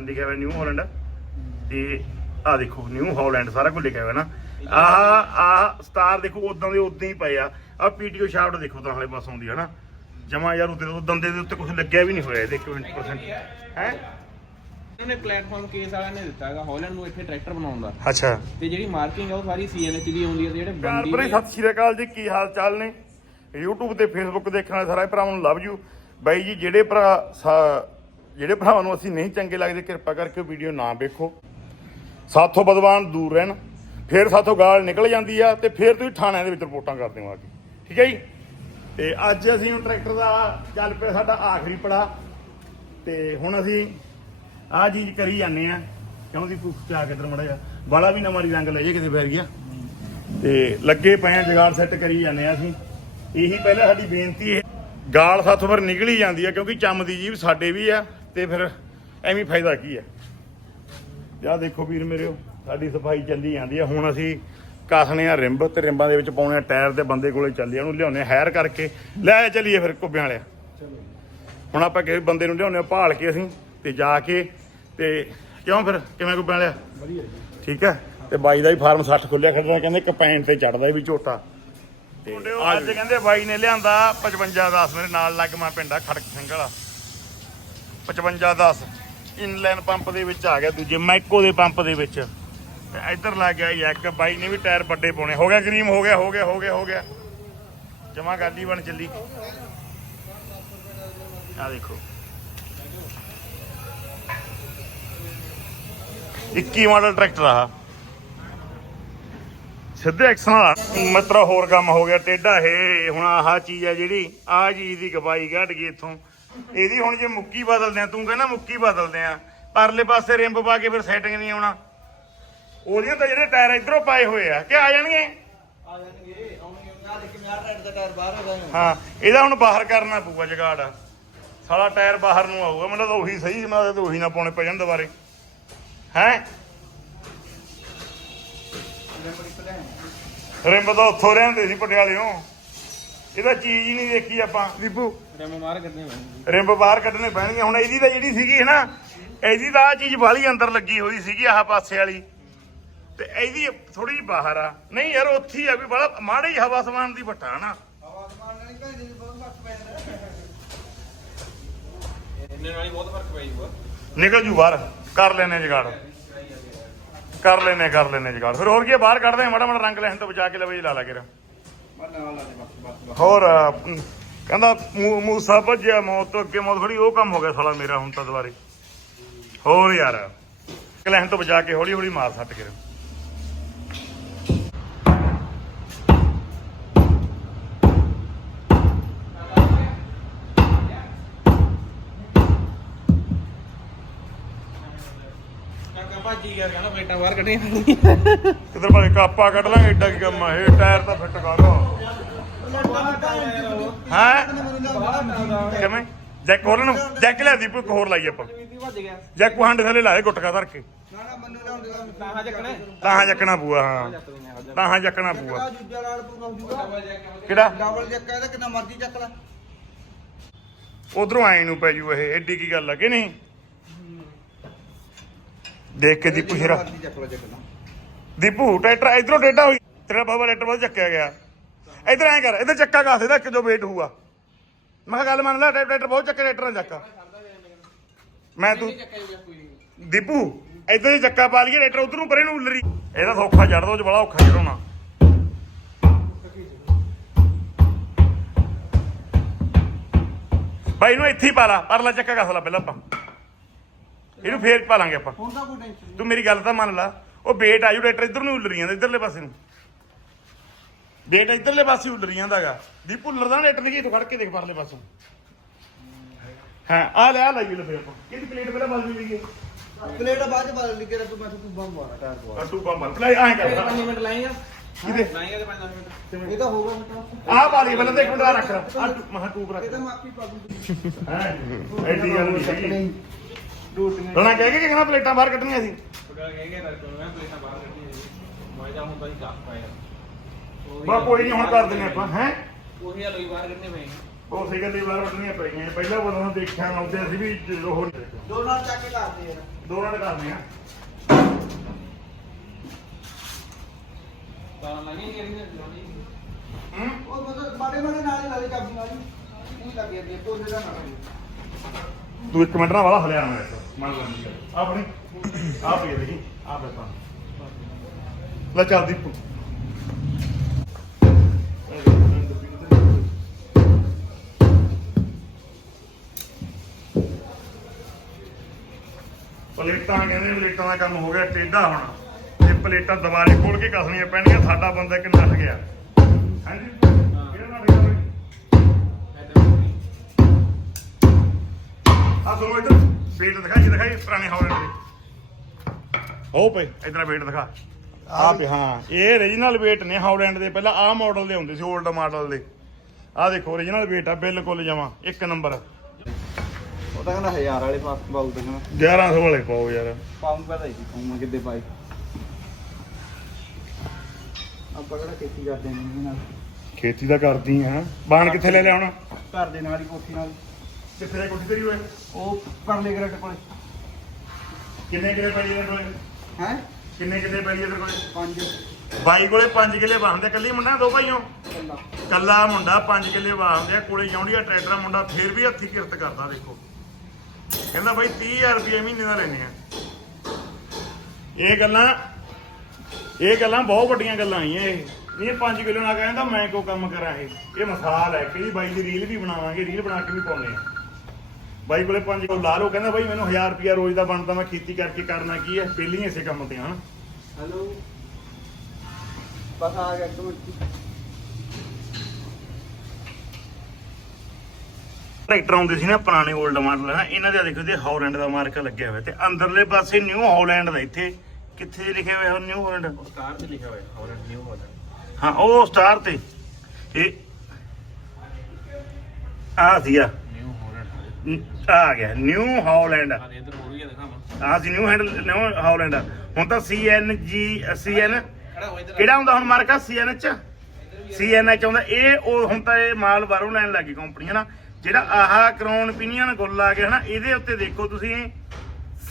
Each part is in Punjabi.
ਲਿਖਿਆ ਹੋਇਆ ਨਿਊ ਹਾਲੈਂਡ ਤੇ ਆ ਦੇਖੋ ਨਿਊ ਹਾਲੈਂਡ ਸਾਰਾ ਕੁਝ ਲਿਖਿਆ ਹੋਇਆ ਨਾ। ਆਹ ਆਹ ਸਟਾਰ ਦੇਖੋ ਉਦਾਂ ਦੇ ਉਦਾਂ ਹੀ ਪਏ ਆ। ਆ ਪੀਟੀਓ ਸ਼ਾਫਟ ਦੇਖੋ ਤਾਂ ਹਲੇ ਬਸ ਆਉਂਦੀ ਹੈ ਨਾ ਜਮਾ ਯਾਰ ਉੱਤੇ ਉਦਾਂ ਦੇ ਉੱਤੇ ਕੁਝ ਲੱਗਿਆ ਵੀ ਨਹੀਂ ਹੋਇਆ ਇਹਦੇ 1% ਹੈ? ਉਹਨਾਂ ਨੇ ਪਲੇਟਫਾਰਮ ਕੇਸ ਵਾਲਿਆਂ ਨੇ ਦਿੱਤਾ ਹੈਗਾ ਹਾਲੈਂਡ ਨੂੰ ਇੱਥੇ ਟਰੈਕਟਰ ਬਣਾਉਣ ਦਾ। ਅੱਛਾ। ਤੇ ਜਿਹੜੀ ਮਾਰਕਿੰਗ ਆ ਉਹ ਸਾਰੀ ਸੀਐਨਐਚ ਦੀ ਆਉਂਦੀ ਹੈ ਤੇ ਜਿਹੜੇ ਬੰਦੀ ਨੇ ਸਤਿ ਸ਼੍ਰੀ ਅਕਾਲ ਜੀ ਕੀ ਹਾਲ ਚਾਲ ਨੇ? YouTube ਤੇ Facebook ਦੇਖਣ ਵਾਲੇ ਸਾਰੇ ਭਰਾਵਾਂ ਨੂੰ ਲਵ ਯੂ ਬਾਈ ਜੀ ਜਿਹੜੇ ਭਰਾ ਜਿਹੜੇ ਭਰਾਵਾਂ ਨੂੰ ਅਸੀਂ ਨਹੀਂ ਚੰਗੇ ਲੱਗਦੇ, ਕਿਰਪਾ ਕਰਕੇ ਵੀਡੀਓ ਨਾ ਵੇਖੋ। ਸਾਥੋਂ ਬਦਵਾਨ ਦੂਰ ਰਹਿਣ, ਫਿਰ ਸਾਥੋਂ ਗਾਲ ਨਿਕਲ ਜਾਂਦੀ ਆ ਤੇ ਫਿਰ ਤੁਸੀਂ ਥਾਣਿਆਂ ਦੇ ਵਿੱਚ ਰਿਪੋਰਟਾਂ ਕਰਦੇ ਹੋ ਆ ਕੇ। ਠੀਕ ਹੈ ਜੀ? ਤੇ ਅੱਜ ਅਸੀਂ ਹੁਣ ਟਰੈਕਟਰ ਦਾ ਚੱਲ ਪਿਆ ਸਾਡਾ ਆਖਰੀ ਪੜਾ ਤੇ ਹੁਣ ਅਸੀਂ ਆਹ ਚੀਜ਼ ਕਰੀ ਜਾਂਦੇ ਆ। ਕਿਉਂ ਦੀ ਚਾ ਕੇ ਇਧਰ ਮੜਾ ਜਾ। ਬਾਲਾ ਵੀ ਨਵਾਂ ਮਾਰੀ ਰੰਗ ਲੈ ਜੇ ਕਿਤੇ ਬੈਰ ਗਿਆ ਤੇ ਲੱਗੇ ਪਏ ਆ, ਜਗਾੜ ਸੈੱਟ ਕਰੀ ਜਾਂਦੇ ਆ ਅਸੀਂ। ਇਹੀ ਪਹਿਲਾਂ ਸਾਡੀ ਬੇਨਤੀ ਹੈ। ਗਾਲ ਸਾਥੋਂ ਫਿਰ ਨਿਕਲੀ ਜਾਂਦੀ ਆ ਕਿਉਂਕਿ ਚੰਮ ਦੀ ਜੀਭ ਸਾਡੇ ਵੀ ਆ। ਤੇ ਫਿਰ ਐਵੇਂ ਫਾਇਦਾ ਕੀ ਆ ਯਾ ਦੇਖੋ ਵੀਰ ਮੇਰਿਓ ਸਾਡੀ ਸਫ਼ਾਈ ਚੱਲੀ ਜਾਂਦੀ ਆ ਹੁਣ ਅਸੀਂ ਕਾਸਣੇ ਆ ਰਿੰਬ ਤੇ ਰਿੰਬਾਂ ਦੇ ਵਿੱਚ ਪਾਉਣੇ ਆ ਟਾਇਰ ਤੇ ਬੰਦੇ ਕੋਲੇ ਚੱਲੇ ਉਹਨੂੰ ਲਿਆਉਣੇ ਹਾਇਰ ਕਰਕੇ। ਲੈ ਚੱਲੀਏ ਫਿਰ ਕੁੱਬਿਆਂ ਵਾਲਿਆ। ਹੁਣ ਆਪਾਂ ਕਿਸੇ ਬੰਦੇ ਨੂੰ ਲਿਆਉਣੇ ਆ ਭਾਲ ਕੇ ਅਸੀਂ ਤੇ ਜਾ ਕੇ ਤੇ ਕਿਉਂ ਫਿਰ? ਕਿਵੇਂ ਕੁੱਬਿਆਂ ਵਾਲਿਆ? ਵਧੀਆ ਠੀਕ ਹੈ? ਤੇ ਬਾਈ ਦਾ ਹੀ ਫਾਰਮ 60 ਖੁੱਲਿਆ ਖੜਦਾ ਕਹਿੰਦੇ ਕਪੈਨ ਤੇ ਚੜਦਾ ਵੀ ਝੋਟਾ। ਤੇ ਅੱਜ ਕਹਿੰਦੇ ਬਾਈ ਨੇ ਲਿਆਂਦਾ 55 10 ਮੇਰੇ ਨਾਲ ਲੱਗ ਮਾ ਪਿੰਡਾ ਖੜਕ ਸਿੰਘ ਵਾਲਾ। 55 10 ਇਨਲਾਈਨ ਪੰਪ ਦੇ ਵਿੱਚ ਆ ਗਿਆ ਦੂਜੇ ਮਾਈਕੋ ਦੇ ਪੰਪ ਦੇ ਵਿੱਚ। ਤੇ ਇੱਧਰ ਲੱਗ ਗਿਆ ਇੱਕ, ਬਾਈ ਨੇ ਵੀ ਟਾਇਰ ਵੱਡੇ ਪਾਉਣੇ। ਹੋ ਗਿਆ ਗਰੀਮ, ਹੋ ਗਿਆ ਹੋ ਗਿਆ ਹੋ ਗਿਆ ਹੋ ਗਿਆ। ਜਮਾ ਗਾਡੀ ਬਣ ਚੱਲੀ। ਆ ਦੇਖੋ। 21 ਮਾਡਲ ਟਰੈਕਟਰ ਆ। ਸਿੱਧੇ ਐਕਸ਼ਨ ਵਾਲਾ ਮਤਰਾ, ਹੋਰ ਕੰਮ ਹੋ ਗਿਆ। ਟੇਡਾ ਇਹ ਹੁਣ ਆਹ ਚੀਜ਼ ਆ ਜਿਹੜੀ, ਆਹ ਚੀਜ਼ ਦੀ ਕਪਾਈ ਘਟ ਗਈ ਇੱਥੋਂ। ਇਹਦੀ ਹੁਣ ਜੇ ਮੁੱਕੀ ਬਦਲਦੇ ਆ ਤੂੰ ਕਹਿੰਦਾ ਮੁੱਕੀ ਬਦਲਦੇ ਆ। ਪਰਲੇ ਪਾਸੇ ਰਿੰਬ ਪਾ ਕੇ ਫਿਰ ਸੈਟਿੰਗ ਨਹੀਂ ਆਉਣਾ। ਉਹਦੀਆਂ ਤਾਂ ਜਿਹੜੇ ਟਾਇਰ ਇਧਰੋਂ ਪਾਏ ਹੋਏ ਆ ਕਿ ਆ ਜਾਣਗੇ? ਆ ਜਾਣਗੇ ਆਉਣਗੇ। ਨਾ ਦੇਖ ਮੇਰਾ ਟਾਇਰ ਦਾ ਟਾਇਰ ਬਾਹਰ ਹੋ ਗਿਆ ਹਾਂ ਇਹਦਾ ਹੁਣ ਬਾਹਰ ਕਰਨਾ ਪਊਗਾ ਜਗਾੜ। ਸਾਲਾ ਟਾਇਰ ਬਾਹਰ ਨੂੰ ਆਊਗਾ ਮੈਨੂੰ ਤਾਂ ਉਹੀ ਸਹੀ ਮੈਂ ਤਾਂ ਉਹੀ ਨਾ ਪਾਉਣੇ ਪੈ ਜਾਣ ਦੁਬਾਰੇ। ਹੈ? ਰਿੰਬ ਤਾਂ ਉੱਥੋਂ ਰਹਿੰਦੇ ਸੀ ਪਟਿਆਲਿਓਂ। ਇਹਦਾ ਚੀਜ਼ ਹੀ ਨਹੀਂ ਦੇਖੀ ਆਪਾਂ। ਦੀਪੂ ਰਿੰਬ ਬਾਹਰ ਕੱਢਣੇ ਪੈਣਗੇ। ਹੁਣ ਇਹਦੀ ਤਾਂ ਜਿਹੜੀ ਸੀਗੀ ਨਾ ਇਹਦੀ ਤਾਂ ਆ ਚੀਜ਼ ਬਾਹਲੀ ਅੰਦਰ ਲੱਗੀ ਹੋਈ ਸੀਗੀ ਆਹ ਪਾਸੇ ਵਾਲੀ। ਤੇ ਇਹਦੀ ਥੋੜੀ ਜਿਹੀ ਬਾਹਰ ਆ। ਨਹੀਂ ਯਾਰ ਉੱਥੇ ਹੀ ਆ ਵੀ ਬੜਾ ਮਾੜੀ ਹਵਾ ਸਮਾਨ ਦੀ ਭੱਟਾ ਨਾ ਆਵਾਜ਼ ਮਾਰਨ ਨਹੀਂ ਭੈਣ ਜੀ ਬਹੁਤ ਮੱਤ ਪੈਂਦਾ ਇੰਨੇ ਨਾਲ ਹੀ ਬਹੁਤ ਫ਼ਰਕ ਪੈ ਜੂਗਾ ਨਿਕਲ ਜੂ ਬਾਹਰ। ਕਰ ਲੈਨੇ ਜਗਾੜ। ਕਰ ਲੈਨੇ ਕਰ ਲੈਨੇ ਜਗਾੜ। ਫਿਰ ਹੋਰ ਕੀ ਬਾਹਰ ਕੱਢਦੇ ਮਾੜਾ ਮਾੜਾ ਰੰਗ ਲੈਣ ਤੋਂ ਬਚਾ ਕੇ ਲਵੇ ਲਾ ਲਾ ਕੇ ਹੋਰ ਅਹ, ਕਹਿੰਦਾ ਮੂ- ਮੂਸਾ ਭੱਜਿਆ ਮੌਤ ਤੋਂ ਅੱਗੇ ਮੌਤ ਖੜੀ ਉਹ ਕੰਮ ਹੋ ਗਿਆ ਸਾਲਾ ਮੇਰਾ ਹੁਣ ਤਾਂ ਦੁਬਾਰੇ। ਹੋਰ ਯਾਰ ਲੈਣ ਤੋਂ ਬਚਾ ਕੇ ਹੌਲੀ ਹੌਲੀ ਮਾਰ ਸੱਟ ਕੇ ਕਾਕਾ ਭਾਜੀ ਪਲੇਟਾਂ ਬਾਹਰ ਕੱਢੀਆਂ ਕਿਧਰ ਭਾਵੇਂ ਕਾਪਾ ਕੱਢ ਲਾਂਗੇ ਏਡਾ ਕੀ ਕੰਮ ਆ? ਇਹ ਟਾਇਰ ਤਾਂ ਫਿੱਟ ਕਰ ਹੈ? ਕਿਵੇਂ? ਜੈਕ ਹੋਰ ਨੂੰ ਜੈਕ ਲਿਆ ਦੀਪੂ ਇੱਕ ਹੋਰ ਲਾਈ ਆਪਾਂ। ਜੈਕ ਹਾਂਡੇ ਥੱਲੇ ਲਾਏ ਗੁੱਟਕਾ ਧਰ ਕੇ। ਨਾ ਨਾ ਮੰਨੂ ਲਾਉਂਦੇ ਤਾਹਾਂ ਚੱਕਣਾ ਤਾਹਾਂ ਚੱਕਣਾ ਪੂਆ ਹਾਂ। ਤਾਹਾਂ ਚੱਕਣਾ ਪੂਆ ਕਿਹੜਾ? ਡਬਲ ਚੱਕਾ ਇਹਦਾ ਕਿੰਨਾ ਮਰਜ਼ੀ ਚੱਕ ਲੈ। ਉਧਰੋਂ ਆਏ ਨੂੰ ਪੈ ਜੂ ਇਹ ਐਡੀ ਕੀ ਗੱਲ ਆ ਕਿ ਨਹੀਂ? ਦੇਖ ਕੇ ਦੀਪੂ ਹੀਰਾ ਦੀਪੂ, ਟਰੈਕਟਰ ਇਧਰੋਂ ਟੇਢਾ ਹੋਈ। ਤੇਰਾ ਬਾਬਾ ਟਰੈਕਟਰ ਵੱਲ ਚੱਕਿਆ ਗਿਆ। ਇਧਰ ਐਂ ਕਰ, ਇਧਰ ਚੱਕਾ ਕਾਸੇ ਦਾ ਇੱਕ ਵੇਟ ਹੋਊਗਾ। ਮੈਂ ਕਿਹਾ, ਗੱਲ ਮੰਨ ਲੈ ਟਰੈਕਟਰ ਬਹੁਤ ਚੱਕੇ, ਟਰੈਕਟਰ ਚੱਕਾ। ਮੈਂ ਤੂੰ ਦੀਪੂ, ਇਧਰ ਹੀ ਚੱਕਾ ਪਾ ਲਈਏ, ਟਰੈਕਟਰ ਉਧਰ ਨੂੰ ਪਰੇ ਨੂੰ ਉੱਲਰੀ। ਇਹਦਾ ਸੌਖਾ ਚੜਦਾ ਉਹ ਚ ਬੜਾ ਔਖਾ ਚੜਾਉਣਾ ਬਾਈ ਨੂੰ ਇੱਥੇ ਹੀ ਪਾ ਲਾ, ਪਰਲਾ ਚੱਕਾ ਕਸ ਲਾ ਪਹਿਲਾਂ ਆਪਾਂ। ਇਹਨੂੰ ਫੇਰ ਪਾ ਲਾਂਗੇ ਆਪਾਂ। ਹੁਣ ਤਾਂ ਕੋਈ ਟੈਨਸ਼ਨ ਤੂੰ ਮੇਰੀ ਗੱਲ ਤਾਂ ਮੰਨ ਲਾ। ਉਹ ਬੇਟ ਆਜੂ ਟਰੈਕਟਰ ਇੱਧਰ ਨੂੰ ਉੱਲ ਰਹੀ ਜਾਂਦਾ ਇੱਧਰਲੇ ਪਾਸੇ ਨੂੰ। ਬੇਟ ਇੱਧਰਲੇ ਪਾਸੇ ਉੱਲ ਰਹੀ ਜਾਂਦਾਗਾ ਦੀਪ ਉੱਲਰਦਾ ਨਾ ਟਰੈਕਟਰ ਦੀ ਇੱਥੇ ਫੜ ਕੇ ਦੇਖ ਪਰਲੇ ਪਾਸੋਂ। ਹਾਂ ਆ ਲੈ ਆ ਲਾਈ ਲਵੇ ਆਪਾਂ। ਕਿਹਦੀ ਪਲੇਟ ਪਹਿਲਾਂ ਬਦਲ ਲਈਏ ਪਲੇਟ ਬਾਅਦ ਚ ਬਦਲ ਲਈ ਕਿ ਤੂੰ ਮੈਂ ਤੂੰ ਬੰਮ ਮਾਰਾ। ਟਾਇਰ ਪਵਾ। ਆ ਤੂੰ ਪਾ ਮਰ। ਲੈ ਐਂ ਕਰ। 5 ਮਿੰਟ ਲਾਏਗਾ ਕਿਹਦੇ? ਲਾਏਗਾ ਤੇ 5 ਮਿੰਟ। ਇਹ ਤਾਂ ਹੋਊਗਾ ਹੁਣ ਆ ਪਾ ਲਈ ਪਹਿਲਾਂ ਇੱਕ ਮਿੰਟ ਰੱਖ ਆ ਮਹਾ ਟੂਬ ਰੱਖ। ਇਹ ਤਾਂ ਮੈਂ ਆਪੀ ਪਾ ਦੂੰ ਹੈ ਐਡੀ ਗੱਲ ਨਹੀਂ ਹੈਗੀ। ਡੂਟੀਆਂ ਰਣਾ ਕਹਿ ਕੇ ਕਿ ਕਹਿੰਦਾ ਪਲੇਟਾਂ ਬਾਹਰ ਕੱਢਣੀਆਂ ਸੀ। ਪਕੜ ਕੇ ਗਿਆ ਤੇਰੇ ਕੋਲ ਮੈਂ ਪਲੇਟਾਂ ਬਾਹਰ ਕੱਢੀਆਂ ਮੈਂ ਜਾ ਹੁਣ ਤਾਂ ਹੀ ਕਾਪ ਪਾਇਆ ਬਾ ਕੋਈ ਨਹੀਂ ਹੁਣ ਕਰ ਦਿੰਦੇ ਆਪਾਂ ਹੈ? ਉਹੀ ਆ ਲੋਈ ਬਾਹਰ ਕੱਢਨੇ ਪਏ ਉਹ ਸਿਕਲ ਦੀ ਵਾਰ ਵੱਢਣੀਆਂ ਪਈਆਂ ਪਹਿਲਾਂ ਬੋਲਾਂ ਦੇਖਿਆ ਆਉਂਦੇ ਸੀ ਵੀ ਜਦੋਂ ਉਹ ਦੋ ਨਾਲ ਚੱਕ ਕੇ ਕਰਦੇ ਯਾਰ ਦੋ ਨਾਲ ਕਰਦੇ ਆ ਤਾਂ ਲੱਗੀ ਨਹੀਂ ਇਹਨੇ ਚਲਾਉਣੀ ਹੂੰ? ਉਹ ਮਤਲਬ ਬਾੜੇ ਬਾੜੇ ਨਾਲ ਹੀ ਲਾਲੇ ਕਾਬੂ ਨਾਲ ਹੀ ਨਹੀਂ ਲੱਗੇ ਕੋਲੇ ਦਾ ਨਾਲ ਤੂੰ ਇੱਕ ਮਿੰਟ ਨਾਲ ਵਾਲਾ ਹਲਿਆ ਨਾ ਮੰਨ ਲੈਂਦੀ ਆ ਆਪਣੀ ਆ ਪਈ ਦੇਖੀ ਆ ਬੈਠਾ ਲੈ ਚੱਲ ਦੀਪੂ। ਪਲੇਟਾਂ ਕਹਿੰਦੇ ਪਲੇਟਾਂ ਦਾ ਕੰਮ ਹੋ ਗਿਆ, ਟੇਢਾ ਹੋਣਾ। ਇਹ ਪਲੇਟਾਂ ਦੁਬਾਰੇ ਖੋਲ ਕੇ ਕੱਸਣੀਆਂ ਪੈਣਗੀਆਂ, ਸਾਡਾ ਬੰਦਾ ਕਿੰਨਾ ਨੱਠ ਗਿਆ। ਹਾਂਜੀ? ਕਿਹੜਾ ਨੱਠ ਗਿਆ ਆ ਤੁਹਾਨੂੰ ਇੱਧਰ। ਬੇਟ ਦਿਖਾਈ ਦਿਖਾਈ ਪੁਰਾਣੇ ਹੌਲੈਂਡ ਦੇ ਹੋ ਪਈ ਇਧਰ ਬੇਟ ਦਿਖਾ। ਆ ਪਈ ਹਾਂ ਇਹ ਰੀਜਨਲ ਵੇਟ ਨੇ ਹੌਲੈਂਡ ਦੇ। ਪਹਿਲਾਂ ਆ ਮਾਡਲ ਦੇ ਹੁੰਦੇ ਸੀ 올ਡ ਮਾਡਲ ਦੇ। ਆ ਦੇਖੋ ਰੀਜਨਲ ਵੇਟ ਆ ਬਿਲਕੁਲ ਜਮਾ ਇੱਕ ਨੰਬਰ ਉਹ ਤਾਂ ਕਹਿੰਦਾ ਹਜ਼ਾਰ ਵਾਲੇ ਪਾਸ ਬਾਉ ਤੇ ਕਹਿੰਦਾ 1100 ਵਾਲੇ ਪਾਓ ਯਾਰ। ਪਾਉਂਗਾ ਤਾਂ ਹੀ ਪਾਉਂਗਾ ਕਿੱਦੇ ਪਾਈ ਆਪਾਂ ਕਿਹੜਾ ਖੇਤੀ ਕਰਦੇ ਨੇ ਇਹਦੇ ਨਾਲ? ਖੇਤੀ ਦਾ ਕਰਦੀ ਆ। ਬਾਣ ਕਿੱਥੇ ਲੈ ਲਿਆ ਹੁਣ? ਘਰ ਦੇ ਨਾਲ ਹੀ ਕੋਠੀ ਨਾਲ। ਕਿੱਥੇ ਦੇ ਕੋਠੀ ਤੇਰੀ ਹੋਏ ਉਹ ਪਰਲੇ ਗਰਟ ਕੋਲੇ। ਕਿੰਨੇ ਕਿਲੇ ਪਈ ਇਹਦੇ ਕੋਲੇ? ਹੈ? ਕਿੰਨੇ ਕਿਲੇ ਪਈ ਇਹਦੇ ਕੋਲੇ? ਪੰਜ। ਬਾਈ ਕੋਲੇ 5 ਕਿਲੇ ਬਾਹਦੇ ਕੱਲੀ ਮੁੰਡਾ ਦੋ ਭਾਈਓ? ਕੱਲਾ ਕੱਲਾ ਮੁੰਡਾ 5 ਕਿੱਲੇ ਵਾਹੁੰਦੇ ਕੋਲੇ ਜਾਉਂਦੀਆਂ ਟਰੈਕਟਰ ਮੁੰਡਾ ਫੇਰ ਵੀ ਹੱਥੀ ਕਿਰਤ ਕਰਦਾ ਦੇਖੋ। ਕਹਿੰਦਾ ਬਾਈ 30000 ਰੁਪਏ ਮਹੀਨੇ ਦਾ ਲੈਨੇ ਆ। ਇਹ ਗੱਲਾਂ ਇਹ ਗੱਲਾਂ ਬਹੁਤ ਵੱਡੀਆਂ ਗੱਲਾਂ ਆਈਆਂ ਇਹ। ਇਹ 5 ਕਿਲੋ ਨਾ ਕਹਿੰਦਾ ਮੈਂ ਕੋ ਕੰਮ ਕਰਾਂ ਇਹ? ਇਹ ਮਿਸਾਲ ਹੈ ਕਿ ਬਾਈ ਦੀ ਰੀਲ ਵੀ ਬਣਾਵਾਂਗੇ ਰੀਲ ਬਣਾ ਕੇ ਵੀ ਪਾਉਣੇ ਆ। ਬਾਈ ਕੋਲੇ 5 ਕਿਲੋ ਲਾ ਲਓ ਕਹਿੰਦਾ ਬਾਈ ਮੈਨੂੰ 1000 ਰੁਪਿਆ ਰੋਜ਼ ਦਾ ਬਣਦਾ ਮੈਂ ਖੇਤੀ ਕਰਕੇ ਕਰਨਾ ਕੀ ਹੈ? ਪਹਿਲੀ ਇਸੇ ਕੰਮ ਤੇ ਹਾਂ ਹੈਲੋ ਬਸ ਆ ਗਿਆ ਇੱਕ ਮਿੰਟ। ਟਰੈਕਟਰ ਆਉਂਦੇ ਸੀ ਨਾ ਪੁਰਾਣੇ 올ਡ ਮਾਡਲ ਨਾ ਇਹਨਾਂ ਦੇ ਦੇਖੋ ਤੇ ਹੌਲੈਂਡ ਦਾ ਮਾਰਕਾ ਲੱਗਿਆ ਹੋਇਆ ਤੇ ਅੰਦਰਲੇ ਪਾਸੇ ਨਿਊ ਹੌਲੈਂਡ ਦਾ ਇੱਥੇ ਕਿੱਥੇ ਲਿਖਿਆ ਹੋਇਆ ਨਿਊ ਹੌਲੈਂਡ ਕਾਰ ਤੇ ਲਿਖਿਆ ਹੋਇਆ ਹੌਲੈਂਡ ਨਿਊ ਹੌਲੈਂਡ ਹਾਂ ਉਹ ਸਟਾਰ ਤੇ। ਇਹ ਆ ਸੀਗਾ। ਆ ਗਿਆ ਨਿਊ ਹੌਲੈਂਡ ਆ ਦੇ ਇਧਰ ਹੋਰ ਵੀ ਆ ਦਿਖਾਵਾਂ ਆ ਸੀ ਨਿਊ ਹੈਂਡ ਨਿਊ ਹੌਲੈਂਡ ਹੁਣ ਤਾਂ ਸੀਐਨਜੀ ਸੀਐਨ ਕਿਹੜਾ ਹੁੰਦਾ ਹੁਣ ਮਾਰਕਾ? ਸੀਐਨਐਚ ਸੀਐਨਐਚ ਆਉਂਦਾ। ਇਹ ਉਹ ਹੁਣ ਤਾਂ ਇਹ ਮਾਲ ਬਾਹਰੋਂ ਲੈਣ ਲੱਗੀ ਕੰਪਨੀ ਹਨਾ? ਜਿਹੜਾ ਆਹ ਕਰਾਉਨ ਪਿਨੀਅਨ ਗੁੱਲ ਆ ਗਿਆ ਹਨਾ? ਇਹਦੇ ਉੱਤੇ ਦੇਖੋ ਤੁਸੀਂ।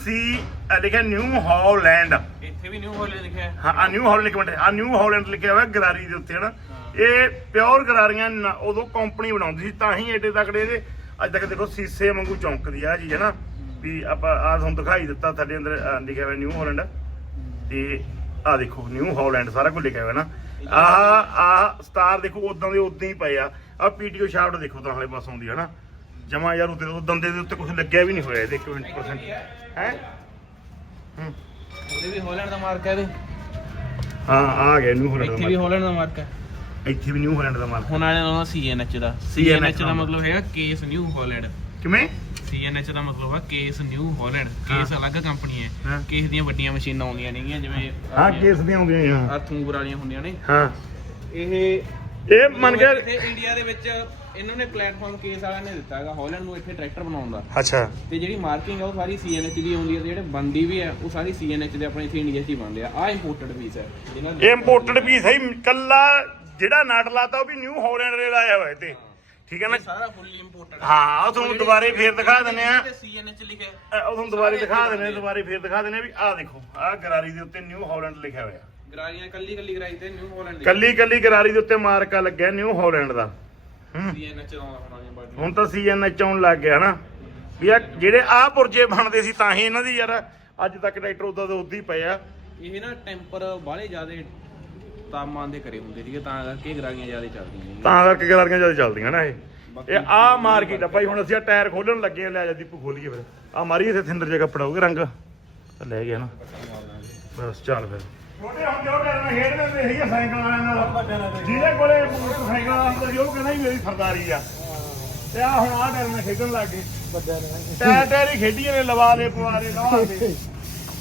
ਸੀ ਲਿਖਿਆ ਨਿਊ ਹਾਲੈਂਡ ਇੱਥੇ ਵੀ ਨਿਊ ਹੌਲੈਂਡ ਲਿਖਿਆ। ਹੈ ਆ ਨਿਊ ਹਾਲੈਂਡ ਇੱਕ ਮਿੰਟ। ਆ ਨਿਊ ਹਾਲੈਂਡ ਲਿਖਿਆ ਹੋਇਆ ਗਰਾਰੀ ਦੇ ਉੱਤੇ ਹਨਾ? ਇਹ ਪਿਓਰ ਗਰਾਰੀਆਂ ਉਦੋਂ ਕੰਪਨੀ ਬਣਾਉਂਦੀ ਸੀ ਤਾਂ ਹੀ ਏਡੇ ਤਕੜੇ ਇਹਦੇ ਅੱਜ ਤੱਕ ਦੇਖੋ ਸੀਸੇ ਵਾਂਗੂ ਚੌਂਕਦੀ ਆ ਜੀ ਹਨਾ ਵੀ ਆਪਾਂ ਆ ਤੁਹਾਨੂੰ ਦਿਖਾਈ ਦਿੱਤਾ ਸਾਡੇ ਅੰਦਰ ਅਹ, ਲਿਖਿਆ ਹੋਇਆ ਨਿਊ ਹਾਲੈਂਡ ਤੇ ਆ ਦੇਖੋ ਨਿਊ ਹਾਲੈਂਡ ਸਾਰਾ ਕੁਝ ਲਿਖਿਆ ਹੋਇਆ ਨਾ। ਆਹ ਆਹ ਸਟਾਰ ਦੇਖੋ ਉਦਾਂ ਦੇ ਉਦਾਂ ਹੀ ਪਏ ਆ। ਆ ਪੀਟੀਓ ਸ਼ਾਫਟ ਦੇਖੋ ਤਾਂ ਹਲੇ ਬਸ ਆਉਂਦੀ ਹੈ ਨਾ? ਜਮਾ ਯਾਰ ਉੱਤੇ ਉਹ ਦੰਦੇ ਦੇ ਉੱਤੇ ਕੁਝ ਲੱਗਿਆ ਵੀ ਨਹੀਂ ਹੋਇਆ ਇਹਦੇ 1% ਹੈ? ਹੂੰ। ਉਹਦੇ ਵੀ ਹੌਲੈਂਡ ਦਾ ਮਾਰਕ ਹੈ ਇਹਦੇ। ਹਾਂ ਆ ਗਿਆ ਨਿਊ ਹਾਲੈਂਡ ਇੱਥੇ ਵੀ ਹੌਲੈਂਡ ਦਾ ਮਾਰਕ ਹੈ। ਇੱਥੇ ਵੀ ਨਿਊ ਹਾਲੈਂਡ ਦਾ ਮਾਰਕ ਹੁਣ ਆਇਆ ਨਾ ਸੀਐਨਐਚ ਦਾ। ਸੀਐਨਐਚ ਦਾ ਮਤਲਬ ਹੈਗਾ ਕੇਸ ਨਿਊ ਹੌਲੈਂਡ ਕਿਵੇਂ? ਸੀਐਨਐਚ ਦਾ ਮਤਲਬ ਹੈ ਕੇਸ ਨਿਊ ਹੌਲੈਂਡ ਕੇਸ ਅਲੱਗ ਕੰਪਨੀ ਹਾਂ। ਕੇਸ ਦੀਆਂ ਵੱਡੀਆਂ ਮਸ਼ੀਨਾਂ ਆਉਂਦੀਆਂ ਨੇਗੀਆਂ ਜਿਵੇਂ ਹਾਂ ਕੇਸ ਦੀਆਂ ਆਉਂਦੀਆਂ ਹਾਂ ਅਰਥੂੰਗਰ ਵਾਲੀਆਂ ਹੁੰਦੀਆਂ ਨੇ। ਹਾਂ। ਇਹ ਇਹ ਮੰਨ ਗਿਆ ਇੱਥੇ ਇੰਡੀਆ ਦੇ ਵਿੱਚ ਇਹਨਾਂ ਨੇ ਪਲੇਟਫਾਰਮ ਕੇਸ ਵਾਲਿਆਂ ਨੇ ਦਿੱਤਾ ਹੈਗਾ ਹੌਲੈਂਡ ਨੂੰ ਇੱਥੇ ਟਰੈਕਟਰ ਬਣਾਉਣ ਦਾ। ਅੱਛਾ। ਤੇ ਜਿਹੜੀ ਮਾਰਕਿੰਗ ਹੈ ਉਹ ਸਾਰੀ ਸੀਐਨਐਚ ਦੀ ਆਉਂਦੀ ਹੈ ਤੇ ਜਿਹੜੇ ਬੰਦੀ ਵੀ ਹੈ ਉਹ ਸਾਰੀ ਸੀਐਨਐਚ ਦੇ ਆਪਣੇ ਇੱਥੇ ਇੰਡੀਆ 'ਚ ਹੀ ਬਣਦੇ ਆ। ਆ ਇੰਪੋਰਟਡ ਪੀਸ ਹੈ। ਇਹ ਇੰਪੋਰਟਡ ਪੀਸ ਹੈ ਕੱਲਾ ਜਿਹੜਾ ਨਟ ਲਾਤਾ ਉਹ ਵੀ ਨਿਊ ਹਾਲੈਂਡ ਦੇ ਲਾਇਆ ਹੋਇਆ ਤੇ ਠੀਕ ਹੈ ਨਾ? ਸਾਰਾ ਫੁੱਲੀ ਇੰਪੋਰਟਡ ਹਾਂ ਉਹ ਤੁਹਾਨੂੰ ਦੁਬਾਰੇ ਫੇਰ ਦਿਖਾ ਦਿੰਦੇ ਆ। ਸੀਐਨਐਚ ਲਿਖਿਆ। ਉਹ ਤੁਹਾਨੂੰ ਦੁਬਾਰੇ ਦਿਖਾ ਆ ਦੁਬਾਰੇ ਫੇਰ ਦਿਖਾ ਆ ਵੀ ਆਹ ਦੇਖੋ ਆਹ ਗਰਾਰੀ ਦੇ ਉੱਤੇ ਨਿਊ ਹਾਲੈਂਡ ਲਿਖਿਆ ਹੋਇਆ। ਗਰਾਰੀਆਂ ਕੱਲੀ ਕੱਲੀ ਗਰਾਈ ਤੇ ਨਿਊ ਹੌਲੈਂਡ ਕੱਲੀ ਕੱਲੀ ਗਰਾਰੀ ਦੇ ਉੱਤੇ ਮਾਰਕਾ ਲੱਗਿਆ ਨਿਊ ਹਾਲੈਂਡ ਦਾ। ਸੀਐਨਐਚ ਦਾ ਹੋਣਾ ਤਾਂ ਸੀਐਨਐਚ ਆਉਣ ਲੱਗ ਗਿਆ ਹਨਾ। ਵੀ ਆ ਜਿਹੜੇ ਆਹ ਪੁਰਜੇ ਬਣਦੇ ਸੀ ਤਾਂ ਹੀ ਇਹਨਾਂ ਦੀ ਯਾਰ ਅੱਜ ਤੱਕ ਟਰੈਕਟਰ ਉਦਾਂ ਦੇ ਉਦਾਂ ਹੀ ਪਏ ਆ। ਇਹ ਨਾ ਟੈਂਪਰ ਬਾਹਲੇ ਜ਼ਿਆਦੇ ਤਾਪਮਾਨ ਦੇ ਕਰੇ ਹੁੰਦੇ ਸੀਗੇ ਤਾਂ ਕਰਕੇ ਗਰਾਰੀਆਂ ਜ਼ਿਆਦਾ ਚੱਲਦੀਆਂ ਨੇ। ਤਾਂ ਕਰਕੇ ਗਰਾਰੀਆਂ ਜ਼ਿਆਦਾ ਚੱਲਦੀਆਂ ਨਾ ਇਹ। ਇਹ ਆ ਮਾਰਕੀਟ ਆ। ਭਾਈ ਹੁਣ ਅਸੀਂ ਆ ਟਾਇਰ ਖੋਲਣ ਲੱਗੇ ਆ ਲੈ ਜਾ ਦੀਪੂ ਖੋਲੀਏ ਫਿਰ। ਆ ਮਾਰੀ ਇੱਥੇ ਥਿੰਦਰ ਜਿਹਾ ਕੱਪੜਾ ਹੋਊਗਾ ਰੰਗ। ਤਾਂ ਲੈ ਗਿਆ ਨਾ। ਬਸ ਚੱਲ ਫਿਰ। ਛੋਟੇ ਹੁੰਦੇ ਉਹ ਕਰਨਾ ਖੇਡ ਦਿੰਦੇ ਸੀ ਸਾਈਕਲ ਵਾਲਿਆਂ ਨਾਲ। ਜਿਹਦੇ ਕੋਲੇ ਸਾਈਕਲ ਵਾਲਾ ਹੁੰਦਾ ਸੀ ਉਹ ਕਹਿੰਦਾ ਮੇਰੀ ਸਰਦਾਰੀ ਆ। ਤੇ ਆ ਹੁਣ ਆ ਟਾਇਰ ਨਾਲ ਖੇਡਣ ਲੱਗ ਗਏ। ਟਾਇਰ। ਟਾਇਰ ਹੀ ਖੇਡੀਏ ਨੇ ਲਵਾ ਦੇ ਪਵਾ ਦੇ ਲਵਾ ਦੇ।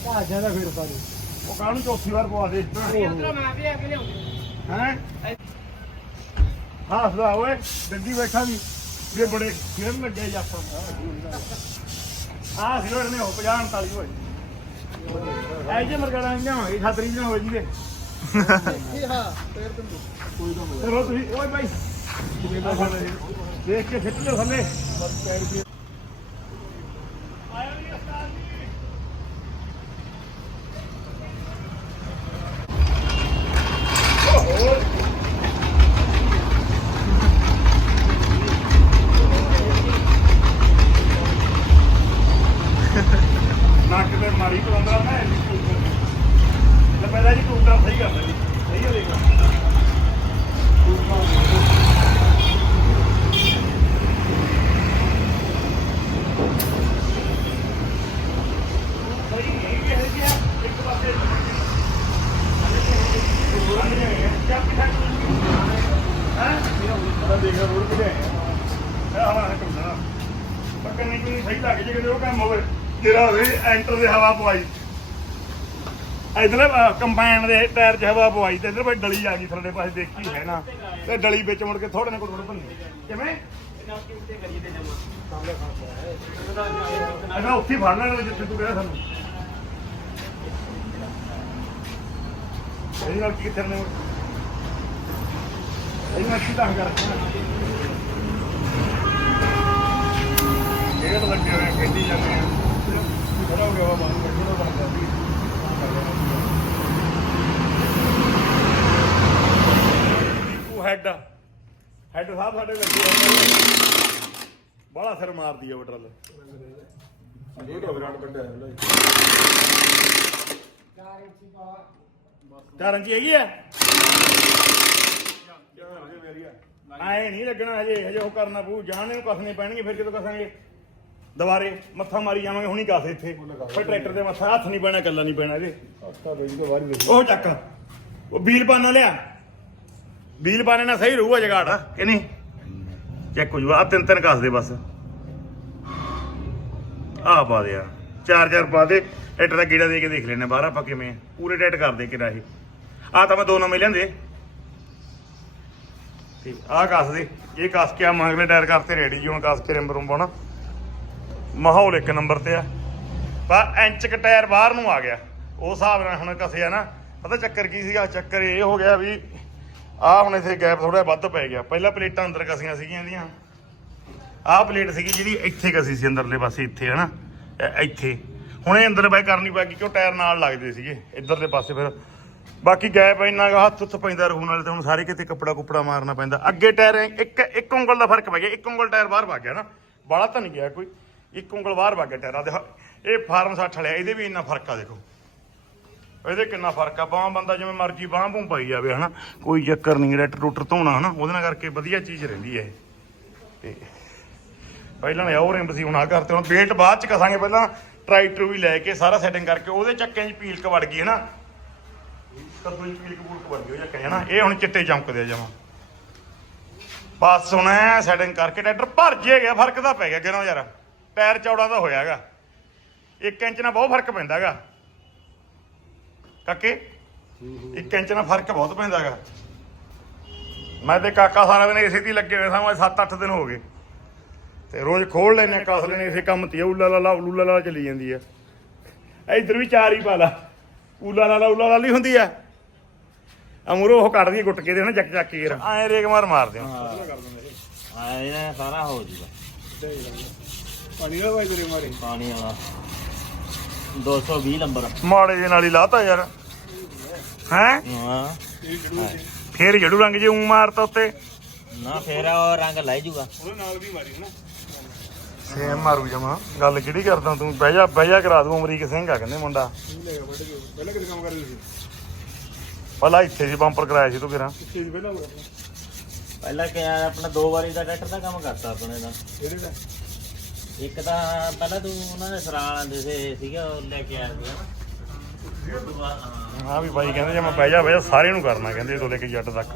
ਭਾਜਾ ਦਾ ਫਿਰ ਪਾਣੀ ਉਹ ਕਾਹਨੂੰ ਚੌਥੀ ਵਾਰ ਪਵਾ ਦੇ? ਹੈ? ਹੱਸਦਾ ਓਏ ਗੱਡੀ ਬੈਠਾ ਵੀ ਇਹ ਬੜੇ ਖੇਡ ਲੱਗੇ ਜਾਪਾਂ ਆ ਸਿਰੋੜ ਨੇ ਹੋ 50 49 ਹੋਏ ਐ ਜੇ ਮਰਗਾਣਾ ਲਿਆਵਾਂਗੇ ਛਤਰੀ ਨਾ ਹੋ ਜੀ ਦੇ ਹਾਂ ਫੇਰ ਤੈਨੂੰ ਕੋਈ ਨਾ ਚਲੋ ਤੁਸੀਂ ਓਏ ਬਾਈ। ਦੇਖ ਕੇ ਖਿੱਚ ਲਿਓ ਥੱਲੇ ਨੱਕ ਤੇ ਮਾਰੀ ਪਾਉਂਦਾ ਮੈਂ ਤੇ ਪਹਿਲਾਂ ਜੀ ਟੂਟਾ ਸਹੀ ਕਰਦਾ ਜੀ ਸਹੀ ਹੋ ਜਾਏਗਾ ਸਹੀ ਨਹੀਂ ਕਿ ਹੈ ਜੀ ਇੱਕ ਪਾਸੇ ਹਾਂ ਮੇਰਾ ਦੇਖਾ ਰੋਡ ਕਿਹਦੇ ਹੈ ਹਵਾ ਹੈ ਟੁੱਟਣਾ ਪਰ ਕੰਨੀ ਕੋਈ ਸਹੀ ਲੱਗ ਜੇ ਕਿਤੇ ਉਹ ਕੰਮ ਹੋਵੇ। ਜਿਹੜਾ ਹੋਵੇ ਐਂਟਰ ਦੇ ਹਵਾ ਪਵਾਈ। ਇਧਰ ਕੰਬਾਈਨ ਦੇ ਟਾਇਰ 'ਚ ਹਵਾ ਪਵਾਈ ਤੇ ਇਧਰ ਬਈ ਡਲੀ ਆ ਗਈ ਥੱਲੇ ਪਾਸੇ, ਦੇਖੀ ਹੈ ਨਾ। ਤੇ ਡਲੀ ਵਿੱਚ ਮੁੜ ਕੇ ਥੋੜੇ ਨੇ ਕੋਲ ਭੰਨੀ। ਕਿਵੇਂ? ਅਗਾ ਉੱਥੇ ਹੀ ਫੜ ਲੈਣਾ ਜਿੱਥੇ ਤੂੰ ਕਿਹਾ ਸਾਨੂੰ। ਇਹ ਕੀ ਕਿੱਥੇ ਨੇ ਇਹ ਕੀ ਤਾਂ ਕਰ ਇਹ ਲੱਗੇ ਹੋਏ ਖੇਡੀ ਜਾਂਦੇ ਆ। ਖੜਾ ਹੋ ਗਿਆ ਵਾ ਬੰਦ ਕਿਹੜਾ ਬਣ ਸੀ। ਹੈਡ ਹੈਡ ਸਾਹਿਬ ਸਾਡੇ ਲੱਗੇ ਬੜਾ ਸਿਰ ਮਾਰਦੀ ਆ ਬਟਰਲ ਇਹ ਤਾਂ ਵਿਰਾਟ ਕੱਢਿਆ ਹੈ ਚਾਰ ਇੰਚੀ ਹੈਗੀ ਆ? ਆਏ ਨਹੀਂ ਲੱਗਣਾ ਹਜੇ ਹਜੇ ਉਹ ਕਰਨਾ ਪਊ। ਜਾਣੇ ਨੂੰ ਕਸਣੇ ਪੈਣਗੇ ਫਿਰ ਕਿਦੋਂ ਕਸਾਂਗੇ ਦੁਬਾਰੇ ਮੱਥਾ ਮਾਰੀ ਜਾਵਾਂਗੇ ਹੁਣੀ ਕਸ ਇੱਥੇ। ਫਿਰ ਟਰੈਕਟਰ ਦੇ ਮੱਥਾ ਹੱਥ ਨਹੀਂ ਪੈਣਾ ਕੱਲਾ ਨਹੀਂ ਪੈਣਾ ਇਹਦੇ। ਉਹ ਚੱਕ। ਉਹ ਬੀਲ ਪਾਣਾ ਲਿਆ। ਬੀਲ ਪਾਣੇ ਨਾਲ ਸਹੀ ਰਹੂਗਾ ਜਗਾੜ ਕਿ ਨਹੀਂ? ਚੈੱਕ ਹੋ ਜੂਗਾ ਆ ਤਿੰਨ ਤਿੰਨ ਕਸ ਦੇ ਬਸ। ਆ ਪਾ ਦੇ ਆ। ਚਾਰ ਚਾਰ ਪਾ ਦੇ। ਟਰੈਕਟਰ ਦਾ ਕੀੜਾ ਦੇ ਕੇ ਦੇਖ ਲੈਣੇ ਬਾਹਰ ਆਪਾਂ ਕਿਵੇਂ ਆ। ਪੂਰੇ ਟਾਈਟ ਕਰ ਦੇ ਕਿਰਾ ਇਹ ਆ ਤਾਂ ਮੈਂ ਦੋ ਨਵੇਂ ਲਿਆਂਦੇ। ਤੇ ਆਹ ਕੱਸ ਦੇ, ਇਹ ਕੱਸ ਕੇ ਆ ਮੰਗਲੇ ਟਾਇਰ ਕਰਤੇ ਰੈਡੀ ਜੀ ਕੱਸ ਕੇ ਰਿੰਬ ਰੂਮ ਪਾਉਣਾ। ਮਾਹੌਲ ਇੱਕ ਨੰਬਰ ਤੇ ਆ। ਪਰ ਇੰਚ ਕ ਟਾਇਰ ਬਾਹਰ ਨੂੰ ਆ ਗਿਆ। ਉਹ ਹਿਸਾਬ ਨਾਲ ਹੁਣ ਕਸਿਆ ਨਾ, ਪਤਾ ਚੱਕਰ ਕੀ ਸੀਗਾ? ਚੱਕਰ ਇਹ ਹੋ ਗਿਆ ਵੀ ਆਹ ਹੁਣ ਇਥੇ ਗੈਪ ਥੋੜਾ ਵੱਧ ਪੈ ਗਿਆ। ਪਹਿਲਾਂ ਪਲੇਟਾਂ ਅੰਦਰ ਕਸੀਆਂ ਸੀਗੀਆਂ ਇਹਦੀਆਂ। ਆਹ ਪਲੇਟ ਸੀਗੀ ਜਿਹੜੀ ਇੱਥੇ ਕਸੀ ਸੀ, ਅੰਦਰਲੇ ਪਾਸੇ ਇੱਥੇ, ਹਨਾ? ਇਹ ਇੱਥੇ। ਹੁਣ ਇਹ ਅੰਦਰ ਬਾਈ ਕਰਨੀ ਪੈ ਗਈ ਕਿਉਂ ਟਾਇਰ ਨਾਲ ਲੱਗਦੇ ਸੀਗੇ। ਇੱਧਰਲੇ ਪਾਸੇ ਫਿਰ ਬਾਕੀ ਗੈਪ ਇੰਨਾ ਕੁ ਹੱਥ ਉੱਤ ਪੈਂਦਾ ਰਹੂ ਨਾਲ ਤੇ ਹੁਣ ਸਾਰੇ ਕਿਤੇ ਕੱਪੜਾ ਕੁਪੜਾ ਮਾਰਨਾ ਪੈਂਦਾ। ਅੱਗੇ ਟਾਇਰ ਇੱਕ ਇੱਕ ਉਂਗਲ ਦਾ ਫ਼ਰਕ ਪੈ ਗਿਆ, ਇੱਕ ਉਂਗਲ ਟਾਇਰ ਬਾਹਰ ਵਗ ਗਿਆ ਨਾ। ਬਾਹਲਾ ਤਾਂ ਨਹੀਂ ਗਿਆ ਕੋਈ। ਇੱਕ ਉਂਗਲ ਬਾਹਰ ਵਗ ਗਿਆ ਟਾਇਰਾਂ ਦੇ। ਇਹ ਫਾਰਮ 60 ਵਾਲਿਆ, ਇਹਦੇ ਵੀ ਇੰਨਾ ਫ਼ਰਕ ਆ ਦੇਖੋ। ਇਹਦੇ ਕਿੰਨਾ ਫ਼ਰਕ ਆ, ਬਾਹਾਂ ਬੰਦਾ ਜਿਵੇਂ ਮਰਜ਼ੀ ਬਾਹਾਂ ਭੂੰ ਪਾਈ ਜਾਵੇ, ਹਨਾ। ਕੋਈ ਚੱਕਰ ਨਹੀਂ ਰੈਟਰ ਰੂਟਰ ਧੋਣਾ, ਹਨਾ। ਉਹਦੇ ਨਾਲ ਕਰਕੇ ਵਧੀਆ ਚੀਜ਼ ਰਹਿੰਦੀ ਹੈ ਇਹ। ਤੇ ਪਹਿਲਾਂ ਨੇ ਉਹ ਰਿੰਬ ਸੀ, ਹੁਣ ਆ ਕਰਤੇ, ਹੁਣ ਵੇਟ ਬਾਅਦ ਚ ਕਸਾਂਗੇ। ਪਹਿਲਾਂ ਟਰੈਕਟਰ ਵੀ ਲੈ ਕੇ ਸਾਰਾ ਸੈਟਿੰਗ ਕਰਕੇ, ਉਹਦੇ ਚੱਕਿਆਂ 'ਚ ਪੀਲਕ ਵੜ ਗਈ, ਹਨਾ। ਕੱਦੂ 'ਚ ਪੀਲਕ ਪੂਲਕ ਵੜ ਗਈ ਉਹ ਚੱਕਿਆਂ ਇਹ ਹੁਣ ਚਿੱਟੇ ਚਮਕਦੇ ਆ ਜਮਾ। ਬਸ ਹੁਣ ਸੈਟਿੰਗ ਕਰਕੇ ਟਰੈਕਟਰ ਭਰ ਜੇ ਗਿਆ, ਫ਼ਰਕ ਤਾਂ ਪੈ ਗਿਆ ਕਿਨੋਂ ਯਾਰ। ਟਾਇਰ ਚੌੜਾ ਤਾਂ ਹੋਇਆਗਾ 1 ਇੰਚ ਨਾਲ ਬਹੁਤ ਫ਼ਰਕ ਪੈਂਦਾਗਾ ਕਾਕੇ 1 ਇੰਚ ਨਾਲ ਫ਼ਰਕ ਬਹੁਤ ਪੈਂਦਾਗਾ ਮੈਂ ਤੇ ਕਾਕਾ ਸਾਰਾ ਦਿਨ ਇਸੇ ਤੇ ਲੱਗੇ ਹੋਏ ਸਾਂ 7-8 ਦਿਨ ਹੋ ਗਏ। ਤੇ ਰੋਜ਼ ਖੋਲ ਲੈਨੇ ਕਸ ਲੈਨੇ ਇਸੇ ਕੰਮ ਤੇ ਉਲਾ ਲਾ ਲਾ ਉਲਾ ਲਾ ਚਲੀ ਜਾਂਦੀ ਆ। ਇੱਧਰ ਵੀ ਚਾਰ ਹੀ ਪਾ ਲਾ। ਉਲਾ ਲਾ ਲਾ ਉਲਾ ਲਾ ਲਈ ਹੁੰਦੀ ਆ। ਅਮਰੋ ਉਹ ਕੱਢਦੀ ਗੁੱਟ ਕੇ ਦੇ ਨਾ ਚੱਕ ਚੱਕ ਕੇ ਐ ਰੇਗ ਮਾਰ ਮਾਰਦੇ ਆ ਆਇਆ ਸਾਰਾ ਹੋ ਜੂਗਾ। ਪਾਣੀ ਦਾ ਭਾਈ ਤੇਰੇ ਮਾਰੇ। ਪਾਣੀ ਵਾਲਾ। 220 ਨੰਬਰ। ਮਾੜੇ ਜੇ ਨਾਲ ਹੀ ਲਾਤਾ ਯਾਰ। ਹੈ? ਹਾਂ। ਫੇਰ ਜੜੂ ਰੰਗ ਜੇ ਉਂ ਮਾਰਤਾ ਉੱਤੇ। ਨਾ ਫੇਰ ਉਹ ਰੰਗ ਲੈ ਜੂਗਾ। ਉਹਦੇ ਨਾਲ ਵੀ ਮਾਰੀ ਹਨਾ ਸੇਮ ਮਾਰੂ ਜਮਾ। ਗੱਲ ਕਿਹੜੀ ਕਰਦਾ ਤੂੰ? ਬਹਿ ਜਾ ਬਹਿ ਜਾ ਕਰਾ ਦੂੰ ਅਮਰੀਕ ਸਿੰਘ ਆ ਕਹਿੰਦੇ ਮੁੰਡਾ। ਪਹਿਲਾਂ ਕਿਤੇ ਕੰਮ ਕਰਦੇ ਸੀ? ਪਹਿਲਾਂ ਇੱਥੇ ਸੀ ਬੰਪਰ ਕਰਾਇਆ ਸੀ ਤੂੰ ਕਿਰਾਂ ਪਹਿਲਾਂ ਹੋਇਆ ਪਹਿਲਾਂ ਕਿ ਆਪਣਾ ਦੋ ਵਾਰੀ ਦਾ ਟਰੈਕਟਰ ਦਾ ਕੰਮ ਕਰਤਾ ਆਪਣੇ ਦਾ ਇਹਦੇ ਦਾ? ਇੱਕ ਤਾਂ ਪਹਿਲਾਂ ਤੂੰ ਉਹਨਾਂ ਦੇ ਸਰਾਲ ਦੇ ਸੀ- ਸੀਗਾ ਉਹ ਲੈ ਕੇ ਆਇਆ ਬਾਅਦ ਹਾਂ। ਵੀ ਬਾਈ ਕਹਿੰਦੇ ਜੇ ਮੈਂ ਬਹਿ ਜਾ ਬਹਿ ਜਾ ਸਾਰਿਆਂ ਨੂੰ ਕਰਨਾ ਕਹਿੰਦੇ ਤੋਂ ਲੈ ਕੇ ਜੱਟ ਤੱਕ।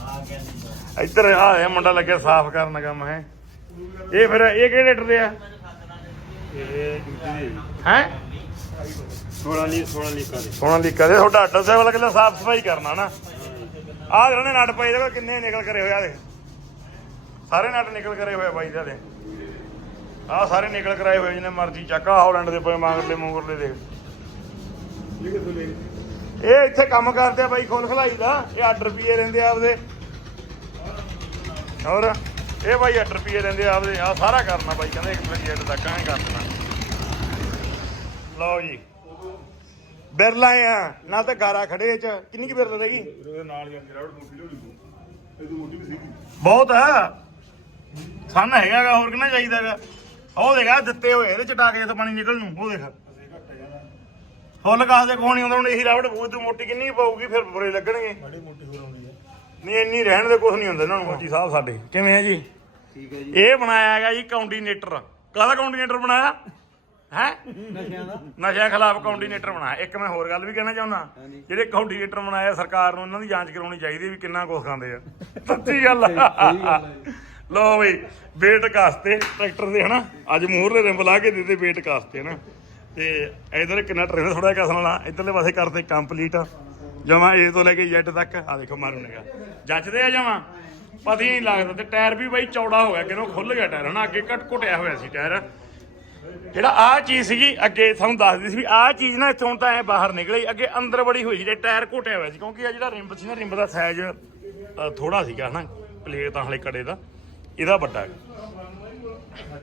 ਆ ਗਿਆ ਸੀ ਇੱਧਰ ਆ ਇਹ ਮੁੰਡਾ ਲੱਗਿਆ ਸਾਫ਼ ਕਰਨ ਕੰਮ ਹੈ। ਇਹ ਫਿਰ ਇਹ ਕਿਹੜੇ ਦੇ ਆ? ਇਹ ਦੂਜੀ ਹੈ? 16 ਲਈ 16 ਲਈ ਕਾ ਦੇ ਦੀ। ਤੁਹਾਡਾ ਅੱਡਾ ਸਾਹਿਬ ਵਾਲਾ ਕਿਲਾ ਸਾਫ਼ ਸਫ਼ਾਈ ਕਰਨਾ ਨਾ। ਆਹ ਜਿਹੜੇ ਨਟ ਪਏ ਦੇਖੋ ਕਿੰਨੇ ਨਿਕਲ ਕਰੇ ਹੋਏ ਆ ਦੇ ਸਾਰੇ ਨਟ ਨਿਕਲ ਕਰੇ ਹੋਏ ਆ ਬਾਈ ਦੇ ਆਹ ਸਾਰੇ ਨਿਕਲ ਕਰਾਏ ਹੋਏ ਜਿਹਨੇ ਮਰਜ਼ੀ ਚੱਕ। ਆ ਹਾਲੈਂਡ ਦੇ ਪਏ ਮਾਂਗਰਲੇ ਮੂੰਗਰਲੇ ਦੇਖ। ਇਹ ਕਿੱਥੋਂ ਲੈ ਇਹ ਇੱਥੇ ਕੰਮ ਕਰਦੇ ਆ ਬਾਈ ਖੋਲ ਖਲਾਈ ਦਾ। ਇਹ 8 ਰੁਪਏ ਰਹਿੰਦੇ ਆ ਆਪਦੇ। ਹੋਰ? ਇਹ ਬਾਈ 8 ਰੁਪਏ ਲੈਂਦੇ ਆ ਆਪਦੇ। ਆ ਸਾਰਾ ਕਰਨਾ ਬਾਈ ਕਹਿੰਦੇ ਇੱਕ ਮਿੰਟ ਜੇਟ ਤੱਕ ਐਂ ਕਰ ਦੇਣਾ। ਲਓ ਜੀ। ਬਿਰਲਾ ਆ ਨਾਲ ਤਾਂ ਗਾਰਾ ਖੜੇ ਚ। ਕਿੰਨੀ ਕੀ ਬਿਰਲਾ ਰਹਿ ਗਈ ਉਹਦੇ ਨਾਲ ਹੀ ਗਰਾਊਂਡ ਮੋਟੀ ਲੋੜੀ ਇਹ ਤੋਂ ਮੋਟੀ ਵੀ ਸੀਗੀ। ਬਹੁਤ ਹੈ ਸੰਨ ਹੈਗਾਗਾ ਹੋਰ ਕਿੰਨਾ ਚਾਹੀਦਾਗਾ? ਉਹ ਦੇਖਾ ਦਿੱਤੇ ਹੋਏ ਇਹਦੇ ਚਟਾ ਕੇ ਜਦੋਂ ਪਾਣੀ ਨਿਕਲ ਨੂੰ ਉਹ ਦੇਖ। ਫੁੱਲ ਕਾਸ ਦੇ ਕੋਣੀ ਆਉਂਦਾ ਹੁਣ ਇਹੀ ਰਾਵੜ ਬੂਤ ਮੋਟੀ ਕਿੰਨੀ ਪਾਊਗੀ ਫਿਰ ਬੁਰੇ ਲੱਗਣਗੇ। ਬੜੀ ਮੋਟੀ ਹੋ ਰਹੀ ਹੈ ਨਹੀਂ ਇੰਨੀ ਰਹਿਣ ਦੇ ਕੁਝ ਨਹੀਂ ਹੁੰਦਾ ਇਹਨਾਂ ਨੂੰ ਮੋਟੀ ਸਾਹਿਬ ਸਾਡੇ। ਕਿਵੇਂ ਹੈ ਜੀ? ਠੀਕ ਹੈ ਜੀ। ਇਹ ਬਣਾਇਆ ਹੈਗਾ ਜੀ ਕਾਉਂਡੀਨੇਟਰ ਕਾਹਦਾ ਕਾਉਂਡੀਨੇਟਰ ਬਣਾਇਆ? ਹੈ? ਨਸ਼ਿਆਂ ਦਾ। ਨਸ਼ਿਆਂ ਖਿਲਾਫ ਕਾਉਂਡੀਨੇਟਰ ਬਣਾਇਆ। ਇੱਕ ਮੈਂ ਹੋਰ ਗੱਲ ਵੀ ਕਹਿਣਾ ਚਾਹੁੰਦਾ। ਜਿਹੜੇ ਕਾਉਂਡੀਨੇਟਰ ਬਣਾਇਆ ਸਰਕਾਰ ਨੂੰ ਇਹਨਾਂ ਦੀ ਜਾਂਚ ਕਰਾਉਣੀ ਚਾਹੀਦੀ ਵੀ ਕਿੰਨਾ ਕੁਛ ਖਾਂਦੇ ਆ। ਸੱਚੀ ਗੱਲ ਆ। ਲੋ ਬਈ ਵੇਟ ਕਾਸਤੇ ਟਰੈਕਟਰ ਦੇ ਹਨਾ? ਅੱਜ ਮੂਹਰਲੇ ਰਿੰਬ ਲਾ ਕੇ ਦਿੱਤੇ ਵੇਟ ਕਾਸਤੇ ਹਨਾ? ਤੇ ਇਧਰ ਕਿੰਨਾ ਟ੍ਰੇਨ ਥੋੜਾ ਜਿਹਾ ਕਸਣ ਇਧਰਲੇ ਪਾਸੇ ਕਰਦੇ ਕੰਪਲੀਟ ਜਮਾ ਏ ਤੋਂ ਲੈ ਕੇ ਜੈਟ ਤੱਕ। ਆ ਦੇਖੋ ਮਾਰੂ ਨੇਗਾ ਜੱਜਦੇ ਆ ਜਮਾ? ਪਤਾ ਹੀ ਨਹੀਂ ਲੱਗਦਾ। ਤੇ ਟਾਇਰ ਵੀ ਬਾਈ ਚੌੜਾ ਹੋ ਗਿਆ। ਕਿਨੋਂ ਖੁੱਲ ਗਿਆ ਟਾਇਰ ਹਨਾ? ਅੱਗੇ ਘਟ ਘੁੱਟਿਆ ਹੋਇਆ ਸੀ ਟਾਇਰ। ਜਿਹੜਾ ਆਹ ਚੀਜ਼ ਸੀਗੀ, ਅੱਗੇ ਤੁਹਾਨੂੰ ਦੱਸਦੀ ਸੀ ਵੀ ਆਹ ਚੀਜ਼ ਨਾ ਇੱਥੋਂ ਤਾਂ ਐ ਬਾਹਰ ਨਿਕਲੀ, ਅੱਗੇ ਅੰਦਰ ਬੜੀ ਹੋਈ ਸੀ ਟਾਇਰ ਘੋਟਿਆ ਹੋਇਆ ਸੀ, ਕਿਉਂਕਿ ਆ ਜਿਹੜਾ ਰਿੰਬ ਸੀ ਨਾ, ਰਿੰਬ ਦਾ ਸਾਈਜ਼ ਥੋੜਾ ਸੀਗਾ ਹਨਾ ਪਲੇਟ ਤਾਂ ਹਲੇ ਕੜੇ ਦਾ, ਇਹਦਾ ਵੱਡਾ ਹੈ।